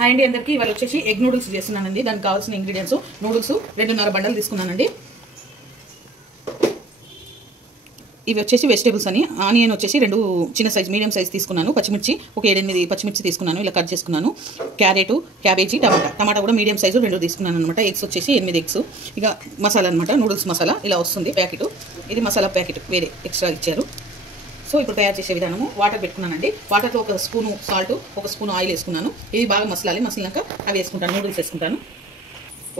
Hi అండి అందరికీ ఇవాళ వచ్చేసి ఎగ్ నూడిల్స్ చేస్తున్నానండి. దానికి కావాల్సిన ఇంగ్రీడియంట్స్ నూడిల్స్ 2.5 బండలు తీసుకున్నానండి. ఇవి వచ్చేసి వెజిటేబుల్స్ అని ఆనియన్ వచ్చేసి 2 చిన్న సైజ్ మీడియం సైజ్ తీసుకున్నాను. పచ్చిమిర్చి ఒక 7-8 పచ్చిమిర్చి తీసుకున్నాను, ఇలా కట్ చేసుకున్నాను. క్యారెట్, క్యాబేజీ, టమాటా కూడా మీడియం సైజు 2 తీసుకున్నాను అనమాట. ఎగ్స్ వచ్చేసి 8 ఎగ్స్. ఇక మసాలా అనమాట, నూడిల్స్ మసాలా ఇలా వస్తుంది ప్యాకెట్. ఇది మసాలా ప్యాకెట్ వేరే ఎక్స్ట్రా ఇచ్చారు. సో ఇప్పుడు తయారు చేసే విధానము, వాటర్ పెట్టుకున్నానండి. వాటర్లో 1 స్పూను సాల్ట్, 1 స్పూను ఆయిల్ వేసుకున్నాను. ఇది బాగా మసలాలి. మసలినాక అవి వేసుకుంటాను, నూడిల్స్ వేసుకుంటాను.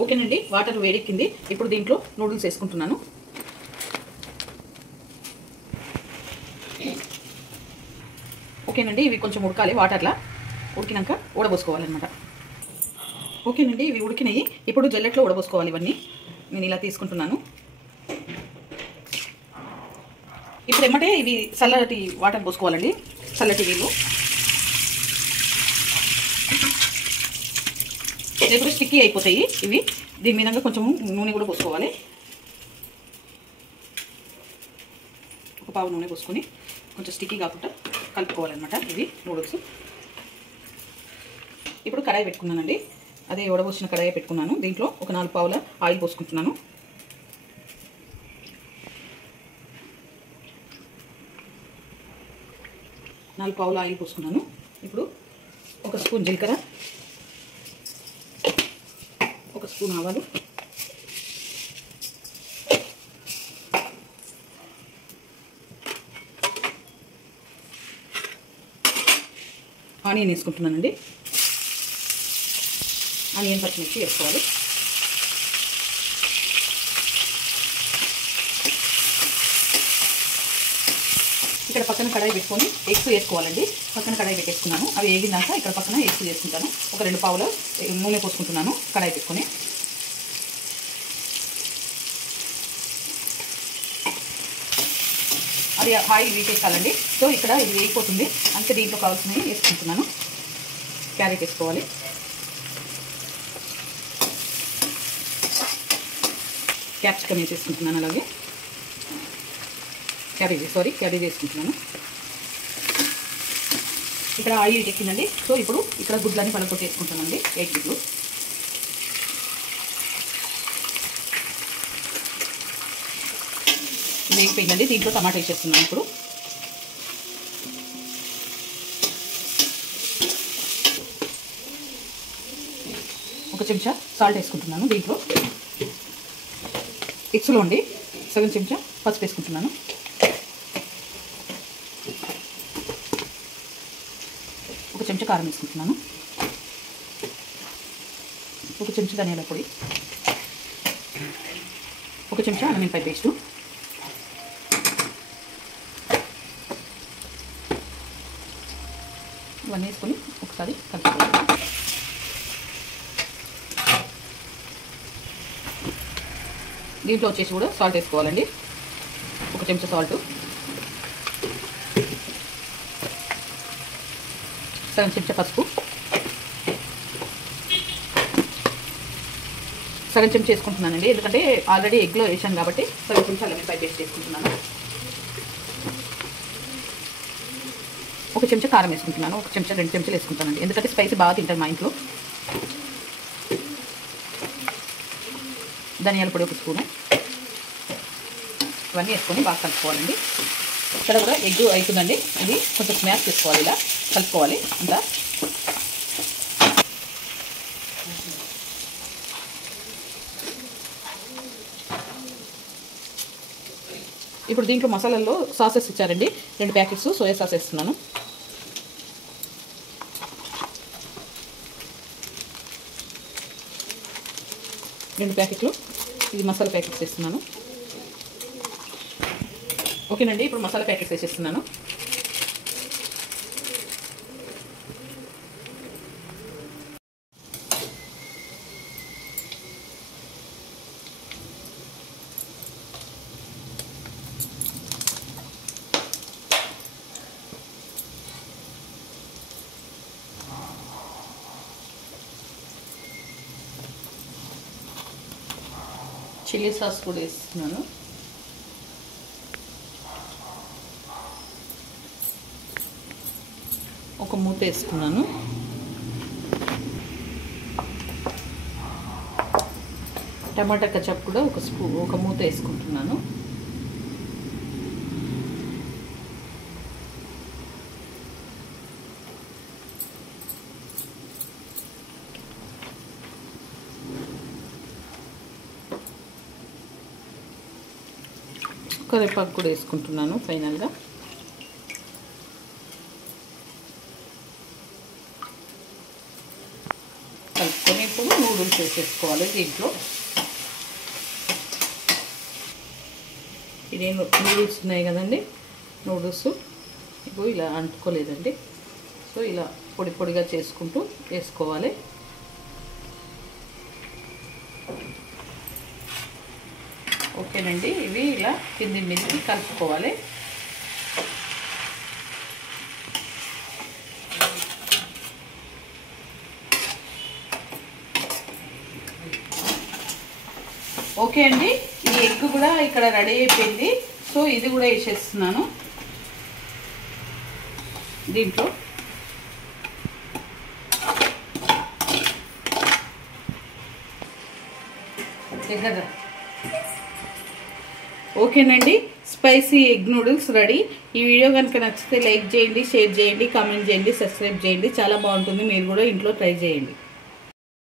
ఓకేనండి, వాటర్ వేడెక్కింది. ఇప్పుడు దీంట్లో నూడిల్స్ వేసుకుంటున్నాను. ఓకేనండి, ఇవి కొంచెం ఉడకాలి. వాటర్లా ఉడికినాక ఉడబోసుకోవాలన్నమాట. ఓకేనండి, ఇవి ఉడికినాయి. ఇప్పుడు జల్లెట్లో ఉడబోసుకోవాలి. ఇవన్నీ నేను ఇలా తీసుకుంటున్నాను. ఇప్పుడు ఏమంటే ఇవి చల్లటి వాటర్ పోసుకోవాలండి, చల్లటి నీళ్ళు. లేకపోతే స్టిక్కీ అయిపోతాయి ఇవి. దీని మీద కొంచెం నూనె కూడా పోసుకోవాలి. 1 పావు నూనె పోసుకొని కొంచెం స్టిక్కీ కాకుండా కలుపుకోవాలన్నమాట ఇవి నూడిల్స్. ఇప్పుడు కడాయి పెట్టుకున్నానండి. అదే ఉడబోసిన కడాయి పెట్టుకున్నాను. దీంట్లో ఒక 4 పావుల ఆయిల్ పోసుకుంటున్నాను. ఆయిల్ పోసుకున్నాను. ఇప్పుడు 1 స్పూన్ జీలకర్ర, 1 స్పూన్ ఆవాలు, ఆనియన్ వేసుకుంటున్నానండి. ఆనియన్ పచ్చిమిర్చి వేసుకోవాలి. ఇక్కడ పక్కన కడాయి పెట్టుకొని ఎగ్స్ వేసుకోవాలండి. పక్కన కడాయి పెట్టేసుకున్నాను. అవి వేగినాక ఇక్కడ పక్కన ఎగ్స్ వేసుకుంటాను. ఒక 2 పావుల నూనె పోసుకుంటున్నాను కడాయి పెట్టుకొని. అది ఆయిల్ వీటేసుకోవాలండి. సో ఇక్కడ ఇది వేగిపోతుంది. అంతే దీంట్లో కావాల్సినవి వేసుకుంటున్నాను. క్యారెట్ వేసుకోవాలి, క్యాప్సికమ్ వేసేసుకుంటున్నాను, అలాగే క్యాబేజీ వేసుకుంటున్నాను. ఇక్కడ ఆయిల్ ఎక్కిందండి. సో ఇప్పుడు ఇక్కడ గుడ్లన్నీ పలకొట్టి వేసుకుంటానండి. 8 గుడ్లు. వేగిపోయిందండి. దీంట్లో టమాటా వేసేస్తున్నాను. ఇప్పుడు ఒక చెంచా సాల్ట్ వేసుకుంటున్నాను. దీంట్లో ఎగ్స్లో ఉండి 1 చెంచా పసుపు వేసుకుంటున్నాను. ఒక చెంచా కారం వేసుకుంటున్నాను. 1 చెంచా ధనియాల పొడి, 1 చెంచా అల్లం వెల్లిపాయ పేస్టు, ఇవన్నీ వేసుకొని ఒకసారి కలుపుకోవాలి. దీంట్లో వచ్చేసి కూడా సాల్ట్ వేసుకోవాలండి. 1 చెంచా సాల్ట్, 1 చెంచా పసుపు, 1 చెంచా వేసుకుంటున్నానండి. ఎందుకంటే ఆల్రెడీ ఎగ్లో వేసాను కాబట్టి 1 చెంచా అల్లం వెల్లిపాయ పేస్ట్ వేసుకుంటున్నాను. 1 చెంచా కారం వేసుకుంటున్నాను. 1 చెంచా 2 చెంచాలు వేసుకుంటానండి, ఎందుకంటే స్పైసీ బాగా తింటారు మా ఇంట్లో. ధనియాల పొడి 1 స్పూను. ఇవన్నీ వేసుకొని బాగా కలుపుకోవాలండి. ఇక్కడ కూడా ఎగ్ అవుతుందండి. ఇది కొంచెం స్మాష్ చేసుకోవాలి, ఇలా కలుపుకోవాలి అంతా. ఇప్పుడు దీంట్లో మసాలాల్లో సాసెస్ ఇచ్చారండి. 2 ప్యాకెట్స్ సోయా సాస్ వేస్తున్నాను. రెండు ప్యాకెట్లు ఇది మసాలా ప్యాకెట్స్ వేస్తున్నాను. ఓకేనండి, ఇప్పుడు మసాలా ప్యాకెట్స్ వేసేస్తున్నాను. చిల్లీ సాస్ కూడా వేస్తున్నాను. ఒక మూత వేసుకున్నాను. టమాటా కచప్ కూడా ఒక మూత వేసుకుంటున్నాను. కరివేపాకు కూడా వేసుకుంటున్నాను ఫైనల్గా. కలుపుకొని ఇప్పుడు నూడిల్స్ వేసేసుకోవాలి దీంట్లో. ఇది నూడిల్స్ ఉన్నాయి కదండి, నూడిల్స్ ఇప్పుడు ఇలా అంటుకోలేదండి. సో ఇలా పొడి పొడిగా చేసుకుంటూ వేసుకోవాలి. ఓకేనండి, ఇవి ఇలా కింది మీదకి కలుపుకోవాలి. ఓకే అండి, ఈ ఎగ్ కూడా ఇక్కడ రెడీ అయిపోయింది. సో ఇది కూడా వేసేస్తున్నాను దీంట్లో. ఓకేనండి, స్పైసీ ఎగ్ నూడిల్స్ రెడీ. ఈ వీడియో కనుక నచ్చితే లైక్ చేయండి, షేర్ చేయండి, కామెంట్ చేయండి, సబ్స్క్రైబ్ చేయండి. చాలా బాగుంటుంది, మీరు కూడా ఇంట్లో ట్రై చేయండి.